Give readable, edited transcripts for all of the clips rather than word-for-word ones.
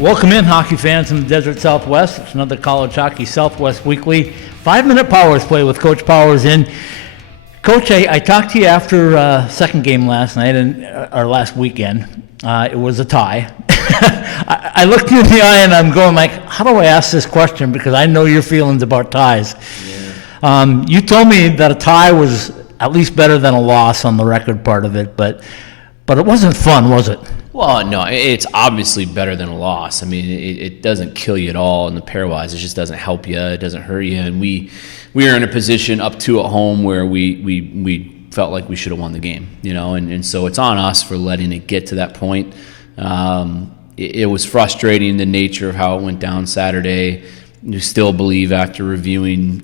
Welcome in, hockey fans in the Desert Southwest. It's another College Hockey Southwest Weekly 5-minute Powers Play with Coach Powers in. Coach, I talked to you after second game last night or last weekend. It was a tie. I looked you in the eye and I'm going like, how do I ask this question? Because I know your feelings about ties. Yeah. You told me that a tie was at least better than a loss on the record part of it, but it wasn't fun, was it? Well, no, it's obviously better than a loss. I mean, it doesn't kill you at all in the pairwise. It just doesn't help you. It doesn't hurt you. And we are in a position up to at home where we felt like we should have won the game, and so it's on us for letting it get to that point. It was frustrating, the nature of how it went down Saturday. You still believe, after reviewing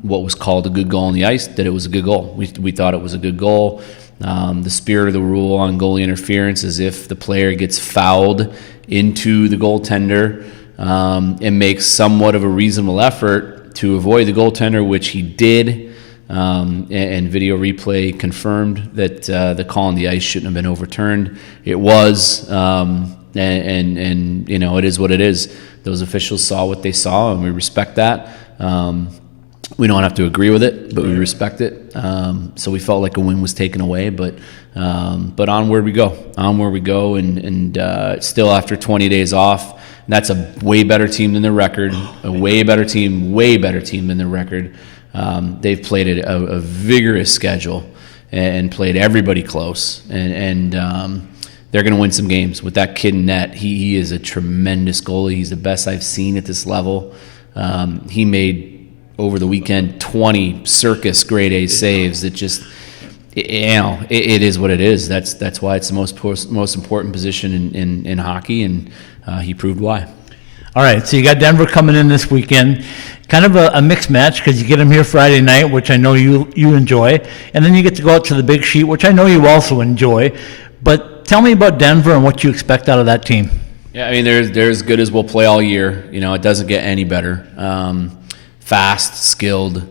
what was called a good goal on the ice, that it was a good goal. We thought it was a good goal. The spirit of the rule on goalie interference is if the player gets fouled into the goaltender and makes somewhat of a reasonable effort to avoid the goaltender, which he did, and video replay confirmed that the call on the ice shouldn't have been overturned. It was, and it is what it is. Those officials saw what they saw, and we respect that. We don't have to agree with it, but we respect it. So we felt like a win was taken away, but onward we go. And still after 20 days off, that's a way better team than the record, way better team than the record. They've played a vigorous schedule and played everybody close, and they're going to win some games. With that kid in net, he is a tremendous goalie. He's the best I've seen at this level. He made, over the weekend, 20 circus grade A saves. It just, it is what it is. That's why it's the most important position in hockey, and he proved why. All right, so you got Denver coming in this weekend. Kind of a mixed match because you get them here Friday night, which I know you enjoy, and then you get to go out to the Big Sheet, which I know you also enjoy. But tell me about Denver and what you expect out of that team. Yeah, I mean, they're as good as we'll play all year. It doesn't get any better. Fast, skilled,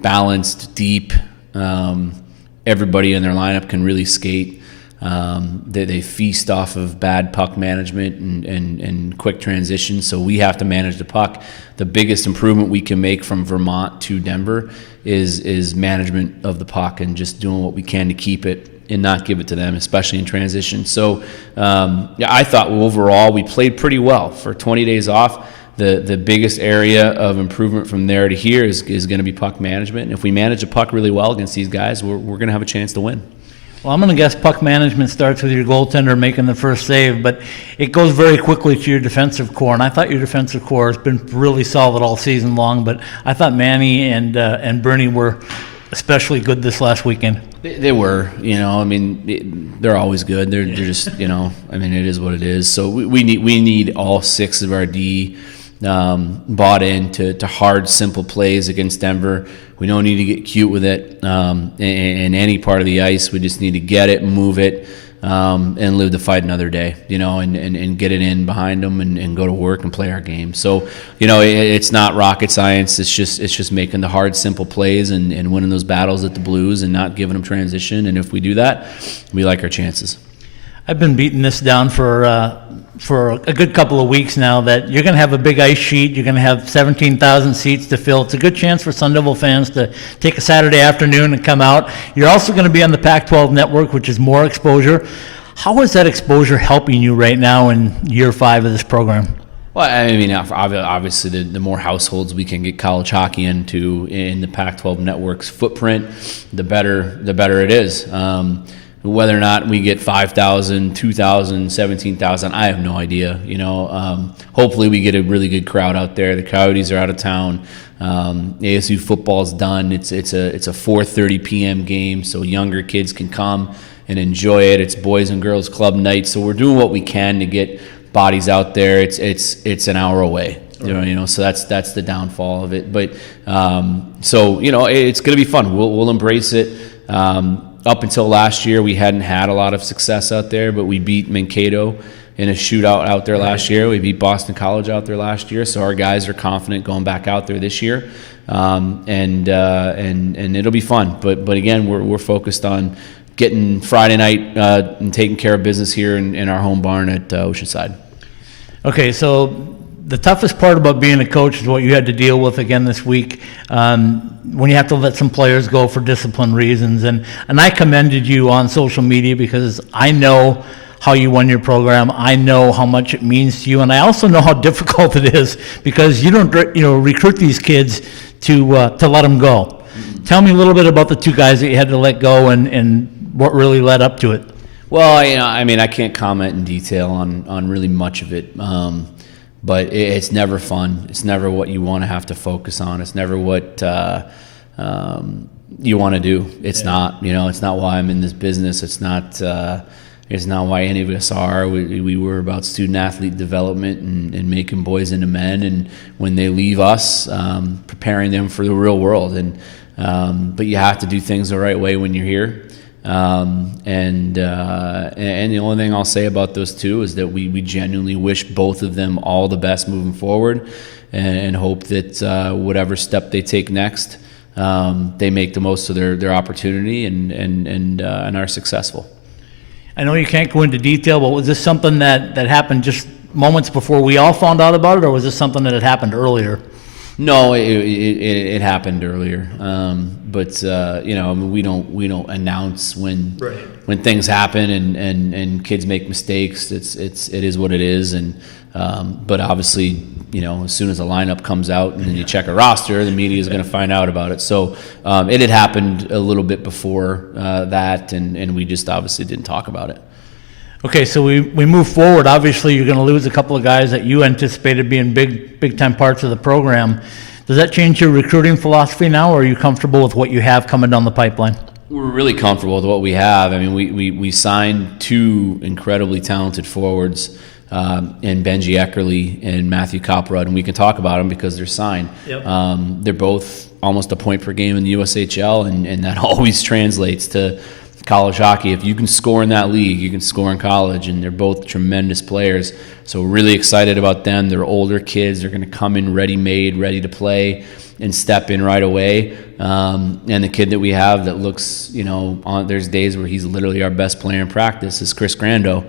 balanced, deep. Everybody in their lineup can really skate. They feast off of bad puck management and quick transition, so we have to manage the puck. The biggest improvement we can make from Vermont to Denver is management of the puck and just doing what we can to keep it and not give it to them, especially in transition. So, I thought overall we played pretty well for 20 days off. The biggest area of improvement from there to here is going to be puck management. And if we manage the puck really well against these guys, we're going to have a chance to win. Well, I'm going to guess puck management starts with your goaltender making the first save, but it goes very quickly to your defensive core. And I thought your defensive core has been really solid all season long, but I thought Manny and Bernie were especially good this last weekend. They were, they're always good. They're just, it is what it is. So we need all six of our D bought into hard, simple plays against Denver. We don't need to get cute with it in any part of the ice. We just need to get it, move it, and live the fight another day, and get it in behind them and go to work and play our game. So, it's not rocket science. It's just making the hard, simple plays and winning those battles at the Blues and not giving them transition. And if we do that, we like our chances. I've been beating this down for a good couple of weeks now that you're going to have a big ice sheet. You're going to have 17,000 seats to fill. It's a good chance for Sun Devil fans to take a Saturday afternoon and come out. You're also going to be on the Pac-12 network, which is more exposure. How is that exposure helping you right now in year 5 of this program? Well, I mean, obviously, the more households we can get college hockey into in the Pac-12 network's footprint, the better it is. Whether or not we get 5,000, 2,000, 17,000, I have no idea. Hopefully we get a really good crowd out there. The Coyotes are out of town. ASU football's done. It's a 4:30 p.m. game, so younger kids can come and enjoy it. It's boys and girls club night, so we're doing what we can to get bodies out there. It's an hour away. So that's the downfall of it. But it's going to be fun. We'll embrace it. Up until last year, we hadn't had a lot of success out there, but we beat Mankato in a shootout out there last year. We beat Boston College out there last year, so our guys are confident going back out there this year, and it'll be fun. But again, we're focused on getting Friday night and taking care of business here in our home barn at Oceanside. Okay, so the toughest part about being a coach is what you had to deal with again this week, when you have to let some players go for discipline reasons. And I commended you on social media because I know how you won your program. I know how much it means to you, and I also know how difficult it is because you don't recruit these kids to let them go. Tell me a little bit about the two guys that you had to let go and what really led up to it. Well, I mean, I can't comment in detail on really much of it, but it's never fun. It's never what you want to have to focus on. It's never what you want to do. It's not. It's not why I'm in this business. It's not why any of us are. We were about student athlete development and making boys into men, and when they leave us, preparing them for the real world. But you have to do things the right way when you're here. And the only thing I'll say about those two is that we genuinely wish both of them all the best moving forward, and hope that whatever step they take next, they make the most of their opportunity and are successful. I know you can't go into detail, but was this something that happened just moments before we all found out about it, or was this something that had happened earlier? No, it happened earlier, but I mean, we don't announce when things happen and kids make mistakes. It is what it is, but obviously, as soon as a lineup comes out and then you check a roster, the media is going to find out about it. So it had happened a little bit before that, and we just obviously didn't talk about it. Okay, so we move forward. Obviously, you're going to lose a couple of guys that you anticipated being big time parts of the program. Does that change your recruiting philosophy now, or are you comfortable with what you have coming down the pipeline? We're really comfortable with what we have. I mean, we signed two incredibly talented forwards, in Benji Eckerly and Matthew Copperud, and we can talk about them because they're signed. Yep. They're both almost a point per game in the USHL, and that always translates to college hockey. If you can score in that league, you can score in college, and they're both tremendous players. So we're really excited about them. They're older kids. They're going to come in ready-made, ready to play, and step in right away. And the kid that we have that looks, there's days where he's literally our best player in practice is Chris Grando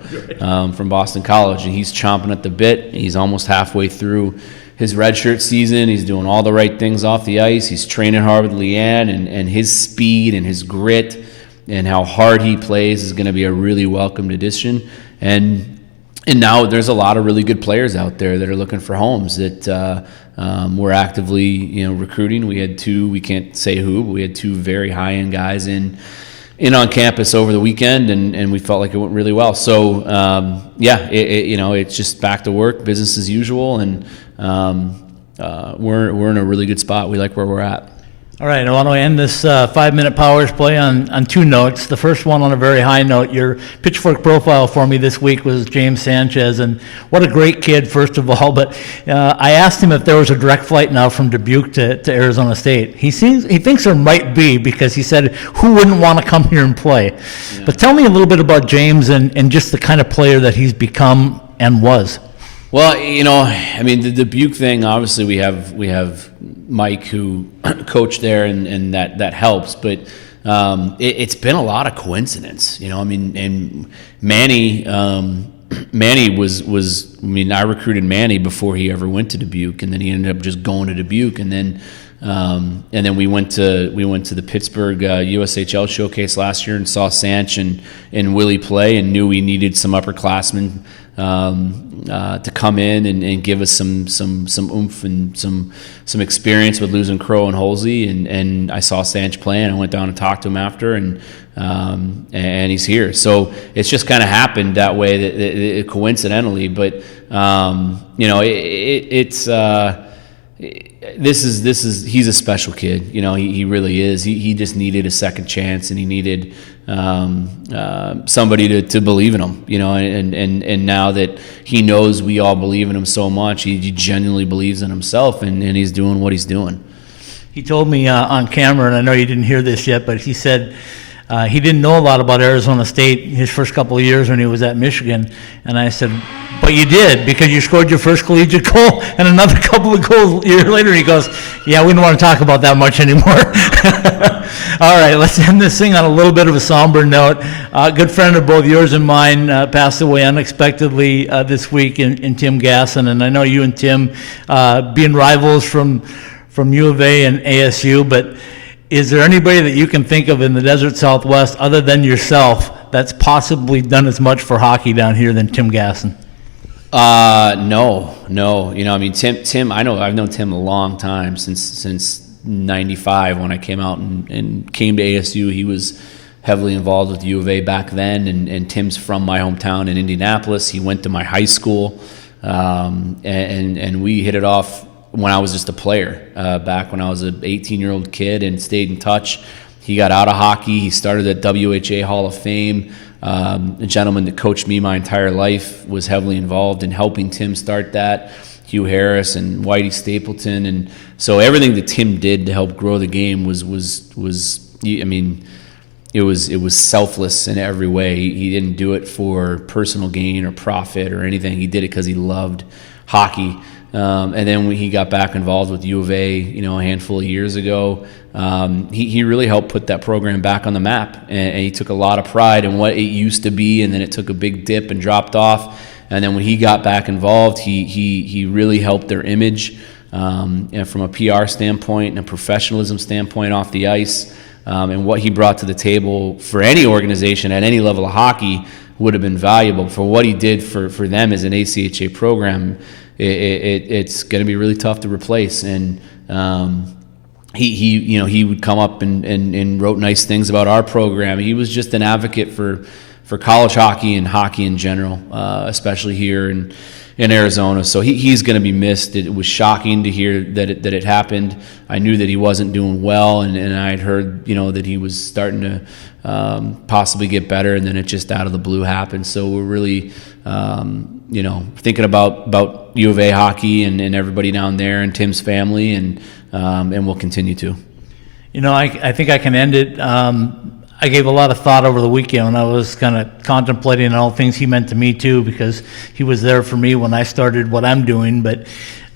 from Boston College, and he's chomping at the bit. He's almost halfway through his redshirt season. He's doing all the right things off the ice. He's training hard with Leanne, and his speed and his grit and how hard he plays is going to be a really welcomed addition. And now there's a lot of really good players out there that are looking for homes that we're actively recruiting. We had two, we can't say who, but we had two very high-end guys in on campus over the weekend, and we felt like it went really well. So it's just back to work, business as usual, and we're in a really good spot. We like where we're at. All right, I want to end this 5-minute Powers play on two notes. The first one on a very high note. Your Pitchfork profile for me this week was James Sanchez, and what a great kid, first of all. But I asked him if there was a direct flight now from Dubuque to Arizona State. He thinks there might be, because he said, who wouldn't want to come here and play? Yeah. But tell me a little bit about James and just the kind of player that he's become and was. Well, I mean, the Dubuque thing, obviously we have Mike who coached there, and that helps, but it's been a lot of coincidence, I mean, and Manny was I recruited Manny before he ever went to Dubuque, and then he ended up just going to Dubuque, and then we went to the Pittsburgh USHL showcase last year and saw Sanch and Willie play, and knew we needed some upperclassmen to come in and give us some oomph and some experience with losing Crow and Holsey, and I saw Sanch play, and I went down and talked to him after, and he's here. So it's just kind of happened that way, that coincidentally, but he's a special kid. He really is. He just needed a second chance, and he needed somebody to believe in him, and now that he knows we all believe in him so much, he genuinely believes in himself, and he's doing what he's doing. He told me on camera, and I know you didn't hear this yet, but he said he didn't know a lot about Arizona State his first couple of years when he was at Michigan. And I said, but you did, because you scored your first collegiate goal and another couple of goals a year later. He goes, yeah, we don't want to talk about that much anymore. All right, let's end this thing on a little bit of a somber note. A good friend of both yours and mine passed away unexpectedly this week in Tim Gasson. And I know you and Tim being rivals from U of A and ASU, but is there anybody that you can think of in the Desert Southwest other than yourself that's possibly done as much for hockey down here than Tim Gasson? No. You know, I mean, Tim. I know I've known Tim a long time, since '95 when I came out and came to ASU. He was heavily involved with U of A back then, and Tim's from my hometown in Indianapolis. He went to my high school, and we hit it off when I was just a player, back when I was an 18-year-old kid, and stayed in touch. He got out of hockey. He started at WHA Hall of Fame. A gentleman that coached me my entire life was heavily involved in helping Tim start that. Hugh Harris and Whitey Stapleton, and so everything that Tim did to help grow the game was I mean, it was selfless in every way. He didn't do it for personal gain or profit or anything. He did it because he loved hockey. And then when he got back involved with U of A, you know, a handful of years ago, he really helped put that program back on the map, and he took a lot of pride in what it used to be, and then it took a big dip and dropped off. And then when he got back involved, he really helped their image, and from a PR standpoint and a professionalism standpoint off the ice, and what he brought to the table for any organization at any level of hockey would have been valuable. For what he did for them as an ACHA program, it's going to be really tough to replace. And he would come up and wrote nice things about our program. He was just an advocate for college hockey and hockey in general, especially here in Arizona. So he's going to be missed. It was shocking to hear that it happened. I knew that he wasn't doing well, and I had heard, you know, that he was starting to possibly get better, and then it just out of the blue happened. So we're really thinking about U of A hockey and everybody down there and Tim's family, and we'll continue to. You know, I think I can end it. I gave a lot of thought over the weekend when I was kind of contemplating all things he meant to me too, because he was there for me when I started what I'm doing. But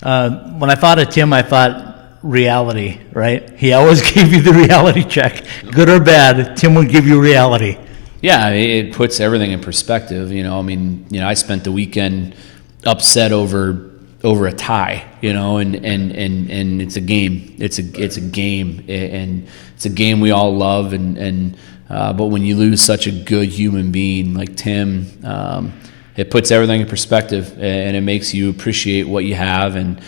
when I thought of Tim, I thought reality, right? He always gave you the reality check, good or bad. Tim would give you reality. Yeah, it puts everything in perspective. You know, I mean, you know, I spent the weekend upset over a tie, you know, and it's a game. It's a game, and it's a game we all love, but when you lose such a good human being like Tim, it puts everything in perspective, and it makes you appreciate what you have, and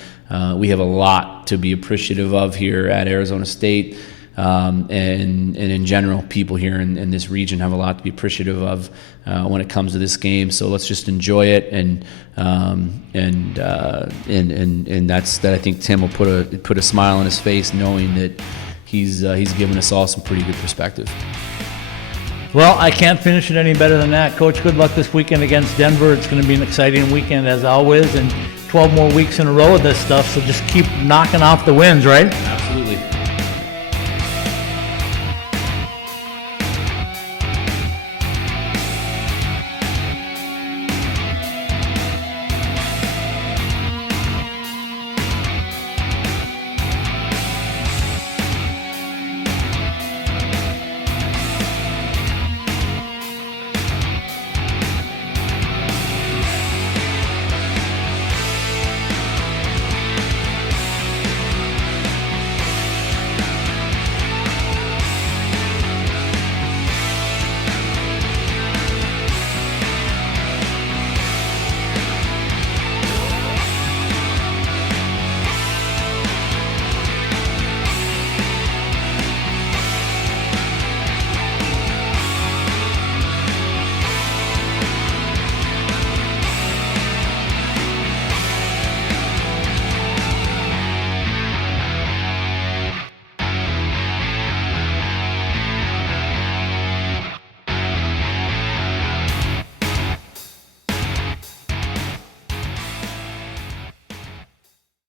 we have a lot to be appreciative of here at Arizona State. And in general, people here in this region have a lot to be appreciative of when it comes to this game. So let's just enjoy it, and that's that. I think Tim will put a smile on his face, knowing that he's given us all some pretty good perspective. Well, I can't finish it any better than that. Coach, good luck this weekend against Denver. It's going to be an exciting weekend as always, and 12 more weeks in a row of this stuff. So just keep knocking off the wins, right? Absolutely.